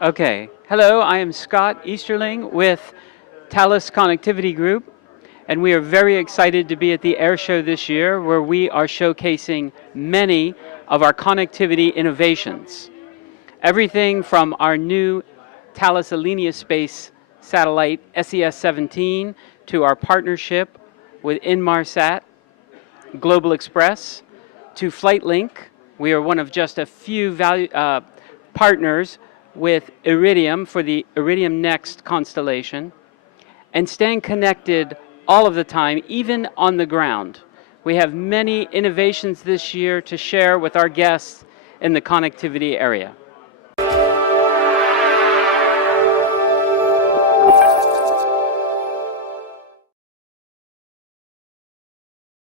Okay. Hello, I am Scott Easterling with Thales Connectivity Group, and we are very excited to be at the Air Show this year, where we are showcasing many of our connectivity innovations. Everything from our new Thales Alenia Space satellite SES-17 to our partnership with Inmarsat, Global Express, to FlightLink. We are one of just a few partners with Iridium for the Iridium Next constellation, and staying connected all of the time, even on the ground. We have many innovations this year to share with our guests in the connectivity area.